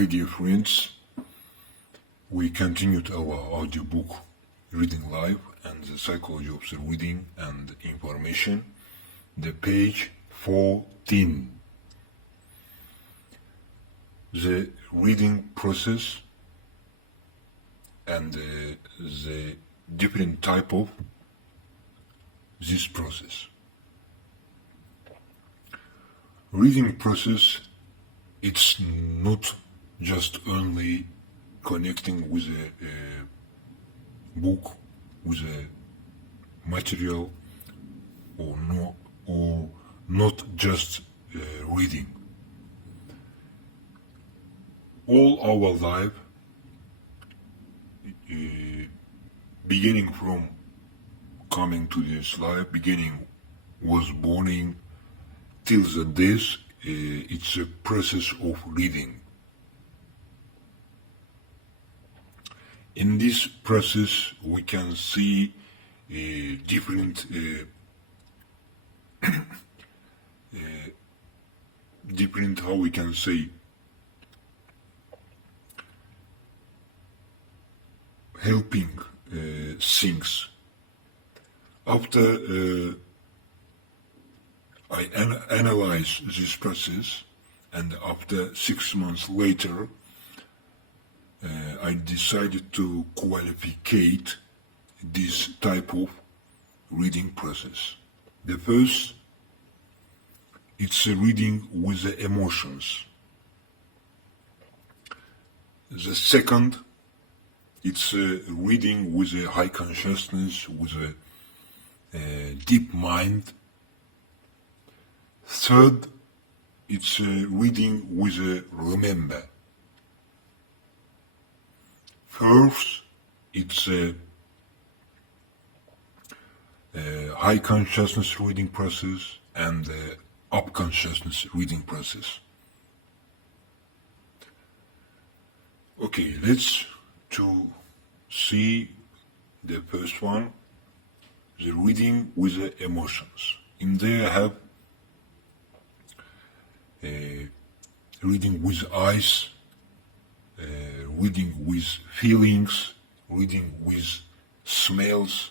Hi dear friends, we continued our audiobook reading live and the psychology of the reading and information, the page 14. The reading process and the different type of this process. Reading process, it's not just only connecting with a book, with a material, or not just reading. All our life, beginning from coming to this life, beginning was born till the death, it's a process of reading. In this process, we can see different how we can say, helping things. After I analyze this process, and after 6 months later, I decided to qualificate this type of reading process. The first, it's a reading with the emotions. The second, it's a reading with a high consciousness, with a deep mind. Third, it's a reading with a remember. Fourth, it's a high consciousness reading process and up consciousness reading process. Okay, let's to see the first one, the reading with the emotions. In there I have reading with eyes, reading with feelings, reading with smells,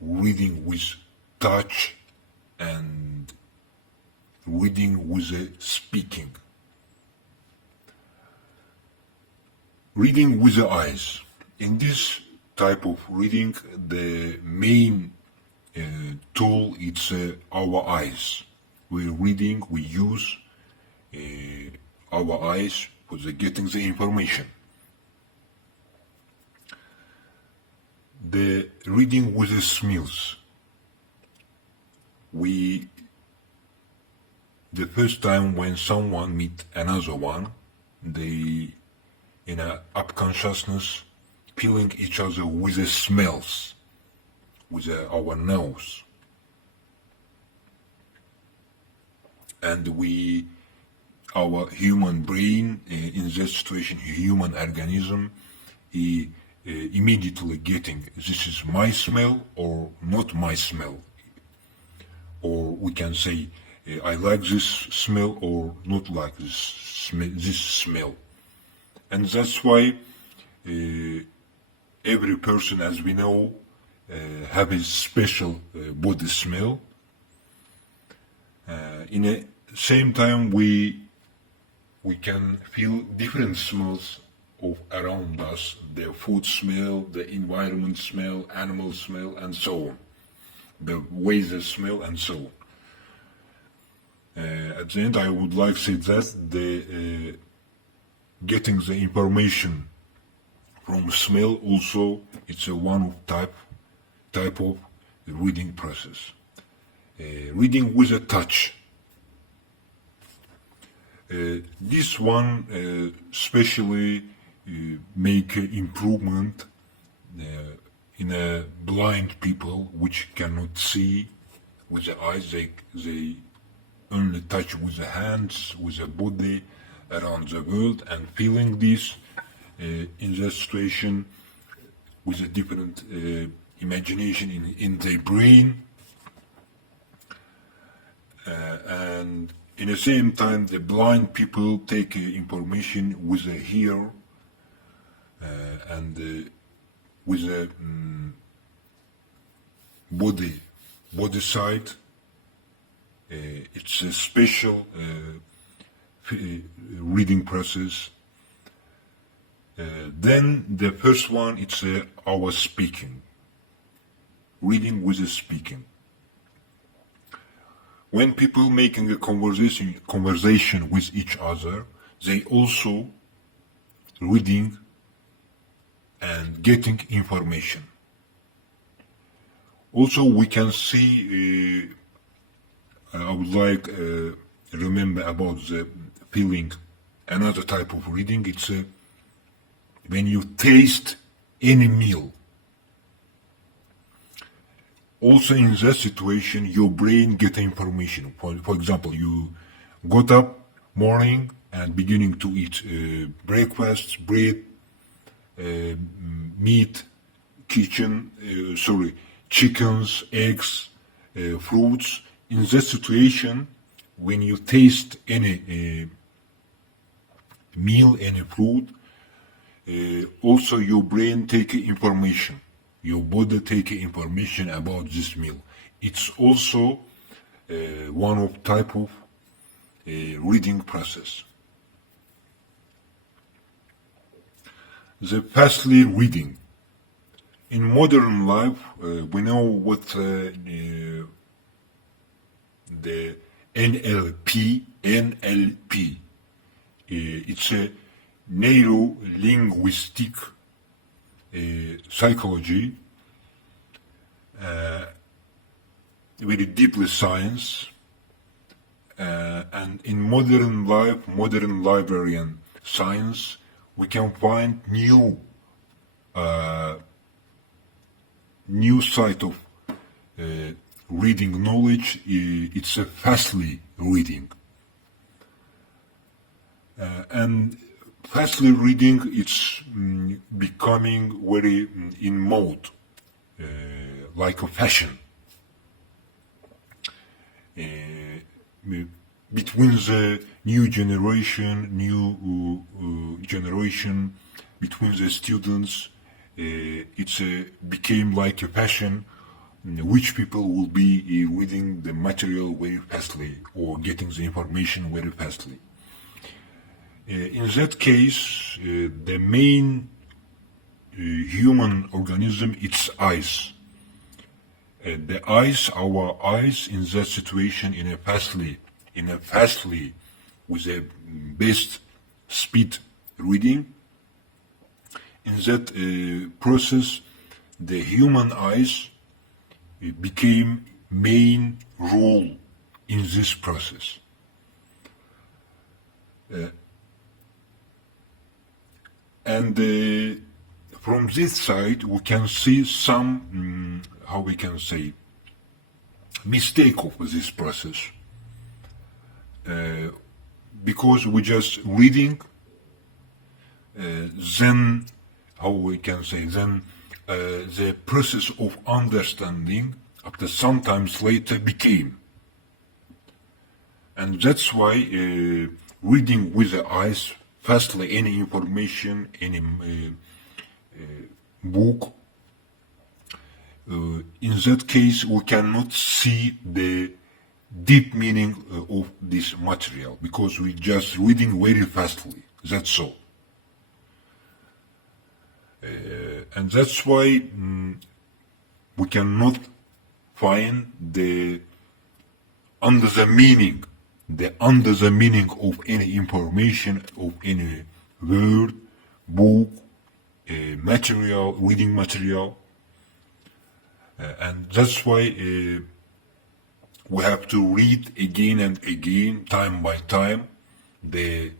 reading with touch, and reading with speaking. Reading with the eyes. In this type of reading, the main tool is our eyes. We're reading, we use our eyes for getting the information. The reading with the smells. The first time when someone meet another one, they in a upconsciousness feeling each other with the smells, with our nose. And our human brain, in that situation, human organism, immediately getting, this is my smell or not my smell. Or we can say, I like this smell or not like this smell. And that's why every person, as we know, have a special body smell. In the same time, we can feel different smells of around us, the food smell, the environment smell, animal smell, and so on, the weather smell, and so on. At the end, I would like to say that getting the information from smell also, it's a one type of reading process. Reading with a touch. This one especially make improvement in a blind people which cannot see with the eyes. They only touch with the hands, with the body around the world, and feeling this in that situation with a different imagination in their brain, and in the same time, the blind people take information with a ear and with a body side. It's a special reading process. Then the first one, it's our speaking, reading with a speaking. When people making a conversation with each other, they also reading and getting information. Also, we can see, I would like remember about the feeling, another type of reading. It's when you taste any meal. Also in that situation, your brain get information. For example, you got up morning and beginning to eat breakfast, bread, meat, chickens, eggs, fruits. In that situation, when you taste any meal, any food, also your brain take information. Your body take information about this meal. It's also one of type of reading process. The fastly reading. In modern life, we know what the NLP. It's a neuro-linguistic psychology, very deeply science, and in modern life, modern librarian science, we can find new site of reading knowledge. It's a fastly reading, and fastly reading, it's becoming very in mode, like a fashion. Between the new generation, between the students, it's became like a fashion, which people will be reading the material very fastly or getting the information very fastly. In that case, the main human organism, it's eyes. The eyes, our eyes, in that situation, in a fastly, with a best speed reading, in that process, the human eyes became main role in this process. And from this side, we can see some, how we can say, mistake of this process. Because we just reading, then, how we can say, then the process of understanding, after sometimes later, became. And that's why reading with the eyes, firstly, any information, any book, in that case, we cannot see the deep meaning of this material, because we just reading very fastly. That's all. And that's why we cannot find the under the meaning of any information, of any word, book, material, reading material. And that's why we have to read again and again, time by time, the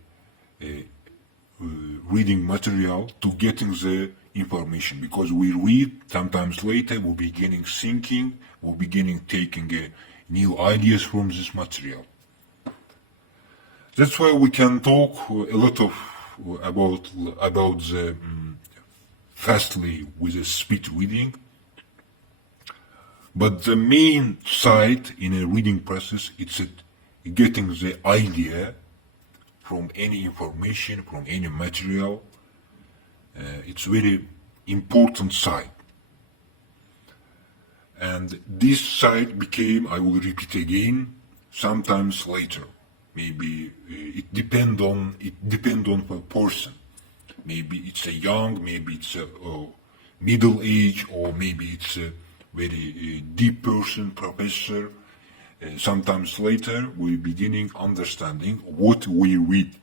reading material to getting the information. Because we read, sometimes later we're beginning thinking, we're beginning taking new ideas from this material. That's why we can talk a lot of about the fastly with the speed reading. But the main side in a reading process, it's a getting the idea from any information, from any material. It's very important side. And this side became, I will repeat again, sometimes later. Maybe it depend on the person. Maybe it's a young, maybe it's a middle age, or maybe it's a very deep person, professor. Sometimes later we beginning understanding what we read.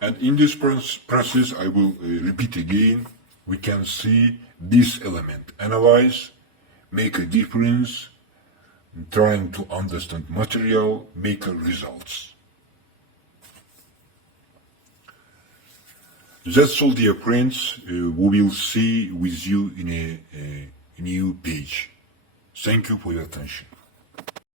And in this process, I will repeat again, we can see this element: analyze, make a difference, trying to understand material, make results. That's all, dear friends. We will see with you in a new page. Thank you for your attention.